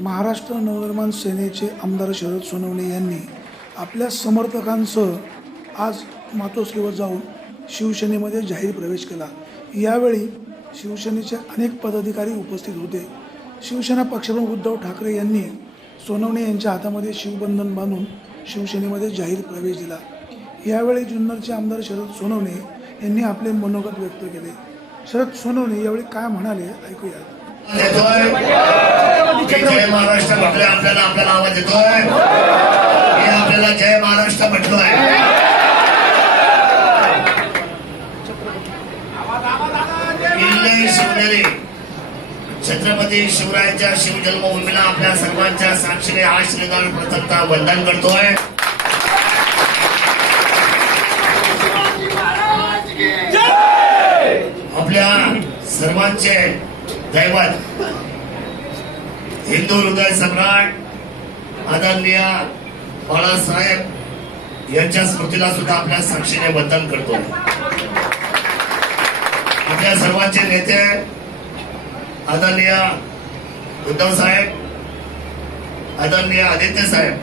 महाराष्ट्र नवनिर्माण सेनेचे आमदार शरद सोनवणे यांनी आपल्या समर्थकांसह आज मातोश्रीवर जाऊन शिवसेनेमध्ये जाहीर प्रवेश केला। यावेळी शिवसेनेचे अनेक पदाधिकारी उपस्थित होते। शिवसेना पक्षप्रमुख उद्धव ठाकरे यांनी सोनवणे यांच्या हातामध्ये शिवबंधन बांधून शिवसेनेमध्ये जाहीर प्रवेश दिला। यावेळी जुन्नरचे आमदार शरद सोनवणे यांनी आपले मनोगत व्यक्त केले। शरद सोनवणे यावेळी काय म्हणाले ऐकूया। जय महाराष्ट्र म्हटलं आपल्याला आवाज येतोय। हे आपल्याला जय महाराष्ट्र म्हटलोय। किल्ले शिवनेरी छत्रपती शिवरायांच्या शिवजन्मभूमीला आपल्या सर्वांच्या साक्षीने हा श्रीगण प्रथमतः वंदन करतोय। आपल्या सर्वांचे दैवत हिंदू हृदय सम्राट आदरणीय बाळासाहेब यांच्या स्मृतीला सुद्धा आपल्या साक्षीने वंदन करतो। आपल्या सर्वांचे नेते आदरणीय उद्धव साहेब, आदरणीय आदित्य साहेब,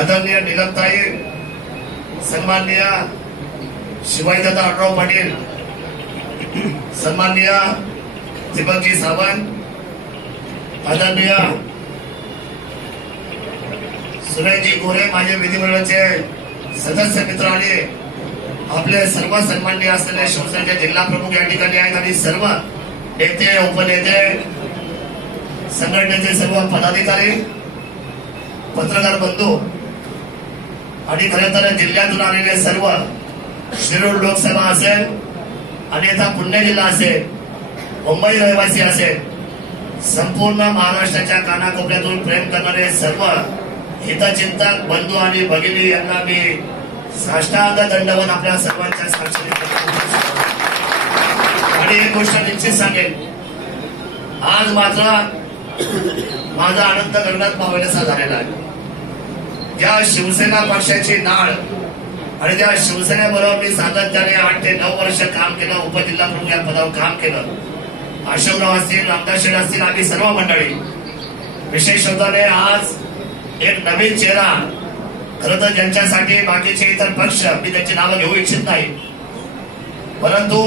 आदरणीय नीलमताई, सन्माननीय शिवाजीदादा आढराव पाटील, सन्माननीय दीपकजी सावंत, आदरणीय सुरेशजी गोरे, माझे विधिमंडळाचे सदस्य मित्र आणि आपले सर्व सन्माननीय असलेले शिवसेनेचे जिल्हा प्रमुख या ठिकाणी आहेत आणि सर्व नेते उपनेते संघटनेचे सर्व पदाधिकारी, पत्रकार बंधू आणि खरे तर जिल्ह्यातून आलेले सर्व शिरूर लोकसभा असेल, अन्यथा पुणे जिल्हा असेल, मुंबई रहिवासी असेल, संपूर्ण महाराष्ट्राच्या कानाकोपऱ्यातून प्रेम करणारे सर्व हितचिंतक बंधू आणि भगिनी यांना मी साष्टांग दंडवत आपल्या सर्वांच्या साक्षीने आणि एक गोष्ट निश्चित सांगेन, आज मात्र माझा आनंद गगनात मावेनासा झालेला आहे। ज्या शिवसेना पक्षाची नाळ आणि ज्या शिवसेनेबरोबर मी सातत्याने 8 ते 9 वर्ष काम केलं, उपजिल्हा प्रमुख या पदावर काम केलं, अशोकराव असतील, रामदास शेठ असतील, आम्ही सर्व मंडळी विशेष होताने आज एक नवीन चेहरा, खरं तर ज्यांच्यासाठी बाकीचे इतर पक्ष मी त्यांची नावं घेऊ इच्छित नाही, परंतु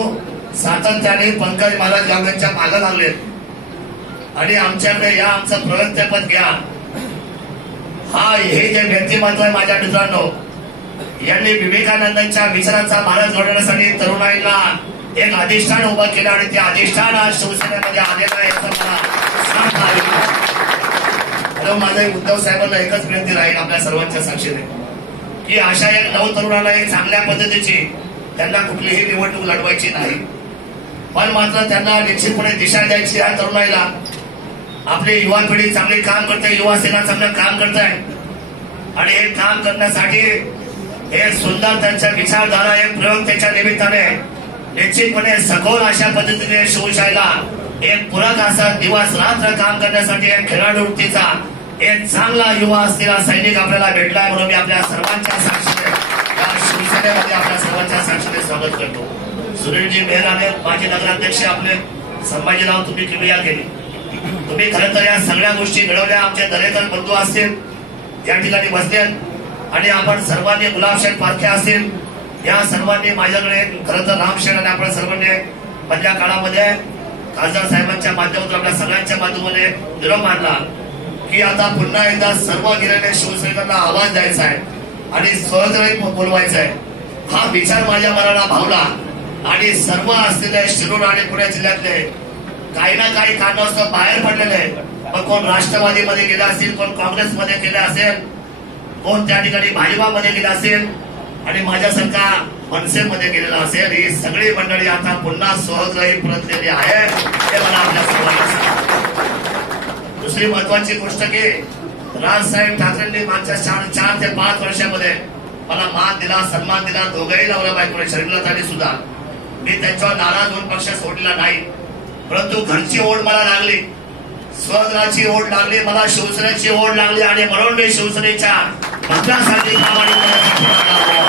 सातत्याने पंकज महाराज यांच्या मागे लागलेत आणि आमच्याकडे या आमचं प्रवक्तेपद घ्या, हा हे जे व्यक्तिमत्व आहे माझ्या मित्रांनो, यांनी विवेकानंदांच्या विचारांचा मार्ग जोडण्यासाठी तरुणाईला एक अधिष्ठान उभं केलं आणि ते अधिष्ठान आज शिवसेनेमध्ये आलेलं आहे याचं मला सांगता आलं। माझा उद्धव साहेबांना एकच विनंती राहील आपल्या सर्वांच्या साक्षीने की अशा एक नवतरुणाला एक चांगल्या पद्धतीची त्यांना कुठलीही निवडणूक लढवायची नाही, पण मात्र त्यांना निश्चितपणे दिशा द्यायची। या तरुणाईला आपली युवा पिढी चांगली काम करते, युवा सेना चांगलं काम करत आहे आणि हे काम करण्यासाठी एक सुंदर त्यांच्या विचारधारा, एक प्रयोगतेच्या निमित्ताने निश्चितपणे सखोल अशा पद्धतीने शिवशाहीला एक पूरक असा दिवस रात्र काम करण्यासाठी एक खेळाडू वृत्तीचा एक चांगला युवा असलेला सैनिक आपल्याला भेटलाय, म्हणून मी आपल्या सर्वांच्या साक्षीने शिवसेनेमध्ये आपल्या सर्वांच्या साक्षीने स्वागत करतो। सुनीलजी मेहराने माजी नगराध्यक्ष आपले संभाजीराव, तुम्ही क्रिया केली, तुम्ही खरं तर या सगळ्या गोष्टी घडवल्या। आमचे दरेकर बंधू असतील या ठिकाणी बसले आणि आपण सर्वांनी गुलाबशेठ पारखे असतील, या सर्वांनी माझ्याकडे खरं तर रामशेठ आणि आपण सर्वांनी मधल्या काळामध्ये खासदार साहेबांच्या माध्यमातून आपल्या सगळ्यांच्या माध्यमाने निरोप मानला की आता पुन्हा एकदा सर्व गेलेल्या शिवसैनिकांना आवाज द्यायचा आहे आणि सहजही बोलवायचा आहे। हा विचार माझ्या मनाला भावला आणि सर्व असलेले शिरूर आणि पुणे जिल्ह्यातले काही ना काही कारणास्तव बाहेर पडलेले, मग कोण राष्ट्रवादीमध्ये गेले असतील, कोण काँग्रेसमध्ये गेले असेल, कोण त्या ठिकाणी भाजपामध्ये गेले असेल आणि माझ्यासारखा मनसेमध्ये गेलेला असेल, ही सगळी मंडळी आता पुन्हा सहजही परतलेली आहे हे मला आपल्या सर्वांना सांगायचं। दुसरी महत्वाची गोष्ट की राजसाहेब ठाकरेंनी मागच्या 4 ते 5 वर्षामध्ये मला मान दिला, सन्मान दिला, दोघेही नवरा बायकोने शर्मिलाताईंनी सुद्धा। मी त्यांच्यावर नाराज होऊन पक्ष सोडलेला नाही, परंतु घरची ओढ मला लागली, स्वराची ओढ लागली, मला शिवसेनेची ओढ लागली आणि म्हणून मी शिवसेनेच्या भक्तांसाठी प्रामाणिकपणे लागलो.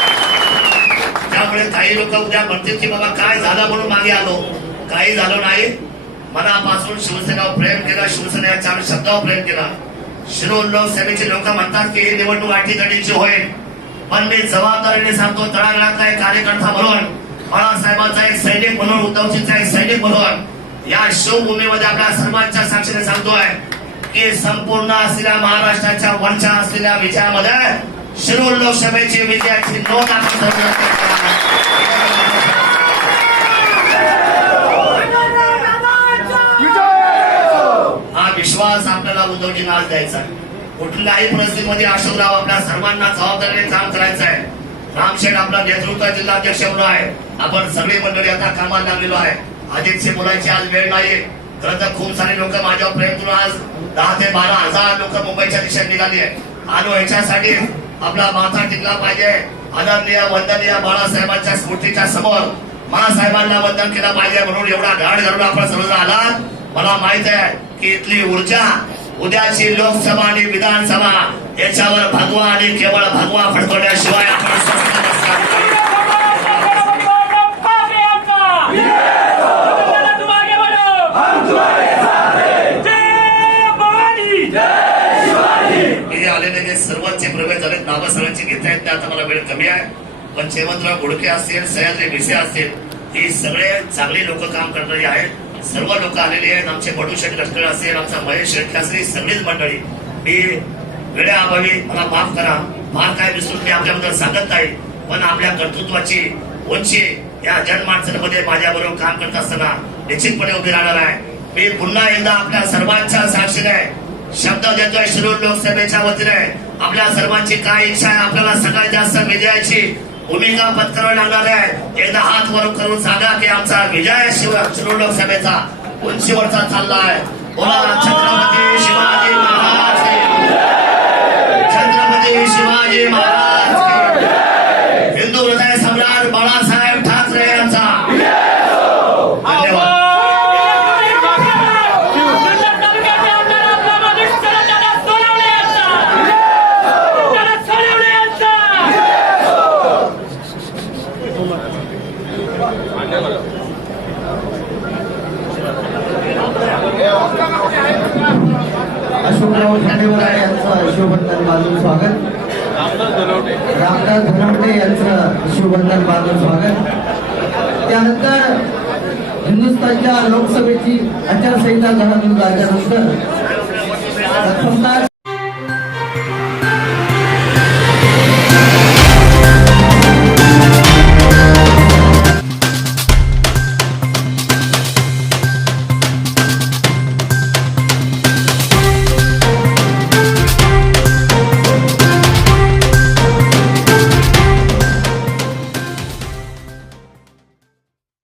त्यामुळे काही लोक उद्या म्हणतील की बाबा काय झालं म्हणून मागे आलो. काही झालं नाही. मनापासून शिवसेनेवर प्रेम केलं, शिवसेनेच्या शब्दावर प्रेम केलं. शिरूर लोकसभेचे लोक म्हणतात की ही निवडणूक अटीतटीची होईल, पण मी जबाबदारीने सांगतो, तळागाळातला एक कार्यकर्ता म्हणून, बाळासाहेबांचा एक सैनिक म्हणून, उद्धवजींचा एक सैनिक म्हणून या शिवभूमीमध्ये आपल्या सर्वांच्या साक्षीने सांगतोय की संपूर्ण असलेल्या महाराष्ट्राच्या वरच्या असलेल्या विजयामध्ये शिरूर लोकसभेची विजयाची नोंद आपण हा विश्वास आपल्याला उद्धवजींना आज द्यायचा आहे. कुठल्याही परिस्थितीमध्ये अशोकराव आपल्या सर्वांना जबाबदारीने काम करायचं आहे. रामशेठ आपला नेतृत्व जिल्हाध्यक्ष म्हणून आहे. आपण सगळी मंडळी आता कामाला लागलेलो आहे. अजितशी बोलायची आज वेळ नाही. खरं तर खूप सारे लोक माझ्यावर प्रेम करून आज 10 ते 12 हजार लोक मुंबईच्या दिशेने निघाली आहे. आलो याच्यासाठी आपला माथा टिकला पाहिजे. आदरणीय वंदनीय बाळासाहेबांच्या स्फूर्तीच्या समोर महासाहेबांना वंदन केलं पाहिजे. म्हणून एवढा घाट घालून आपण सर्वजण आलात. मला माहित आहे की इथली ऊर्जा उद्याची लोकसभा आणि विधानसभा याच्यावर भगवा आणि केवळ भगवा फडकवण्याशिवाय आपण स्वस्त नसणार. आलेले जे सर्वांचे प्रवेश झाले, नावं सगळ्यांची घेता येत नाही. आता मला वेळ कमी आहे, पण जयवंतराव घोडके असतील, सह्याद्री भिसे असतील, ही सगळे चांगली लोक काम करणारी आहेत. सर्व लोक आलेली आहेत. आमचे बडू शेठ लष्कर असेल, आमचा महेश शेठ असतील, सगळीच मंडळी. मी वेळेअभावी मला माफ करा, फार काय विसरून मी आपल्याबद्दल सांगत नाही, पण आपल्या कर्तृत्वाची उंची या जनमानसामध्ये माझ्याबरोबर काम करत असताना निश्चितपणे उभी राहणार आहे. मी पुन्हा एकदा आपल्या सर्वांच्या साक्षीने शब्द देतोय, शिरूर लोकसभेच्या वतीने आपल्या सर्वांची काय इच्छा आहे, आपल्याला सगळ्यात जास्त विजयाची भूमिका पत्करावी लागणार आहे. एकदा हात वर करून सांगा की आमचा विजय शिरूर लोकसभेचा उंचीवरचा चालला आहे. बोला छत्रपती शिवाजी महाराज की, छत्रपती शिवाजी महाराज की, हिंदू हृदय सम्राट बाळासाहेब ठाकरे यांचा धन्यवाद. अशोकराव ठाणेवाला यांचं शिवबंधन बांधून स्वागत. रामदास धनवटे यांचं शिवबंधन बांधून स्वागत. त्यानंतर हिंदुस्थानच्या लोकसभेची आचारसंहिता झाल्यानंतर प्रथमतः